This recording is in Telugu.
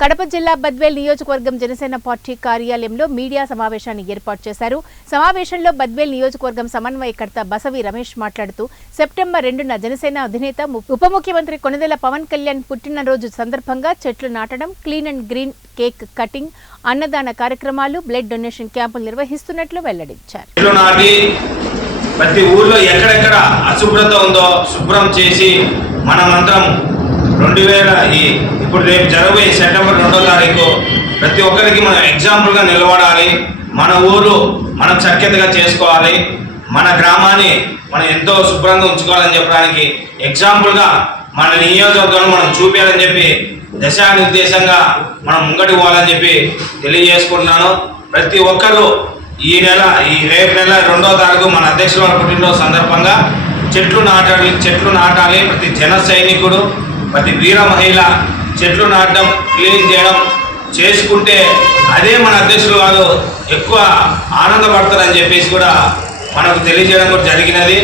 కడప జిల్లా బద్వేల్ నియోజకవర్గం జనసేన పార్టీ కార్యాలయంలో మీడియా సమావేశాన్ని ఏర్పాటు చేశారు. సమావేశంలో బద్వేల్ నియోజకవర్గం సమన్వయకర్త బసవి రమేష్ మాట్లాడుతూ సెప్టెంబర్ 2న జనసేన అధినేత ఉప ముఖ్యమంత్రి కొణిదెల పవన్ కళ్యాణ్ పుట్టినరోజు సందర్భంగా చెట్లు నాటడం, clean and green cake cutting, అన్నదాన కార్యక్రమాలు, బ్లడ్ డొనేషన్ క్యాంపులు నిర్వహిస్తున్నట్లు వెల్లడించారు. ప్రతి ఊర్లో ఎక్కడెక్కడ అశుభ్రత ఉందో శుభ్రం చేసి మనమందరం 2000 ఇప్పుడు రేపు జరగబోయే సెప్టెంబర్ 2వ తారీఖు ప్రతి ఒక్కరికి మనం ఎగ్జాంపుల్గా నిలబడాలి. మన ఊరు మనం చక్కగా చేసుకోవాలి. మన గ్రామాన్ని మనం ఎంతో శుభ్రంగా ఉంచుకోవాలని చెప్పడానికి ఎగ్జాంపుల్గా మన నియోజకవర్గాన్ని మనం చూపించాలని చెప్పి దశానిర్దేశంగా మనం ముంగటి పోవాలని చెప్పి తెలియజేసుకుంటున్నాను. ప్రతి ఒక్కరూ ఈ రేపు నెల 2వ తారీఖు మన అధ్యక్షుల వారి పుట్టినరోజు సందర్భంగా చెట్లు నాటాలి. ప్రతి జన సైనికుడు, ప్రతి వీర మహిళ చెట్లు నాటడం, క్లీన్ చేయడం చేసుకుంటే అదే మన అధ్యక్షులు వారు ఎక్కువ ఆనందపడతారని చెప్పేసి కూడా మనకు తెలియజేయడం కూడా జరిగినది.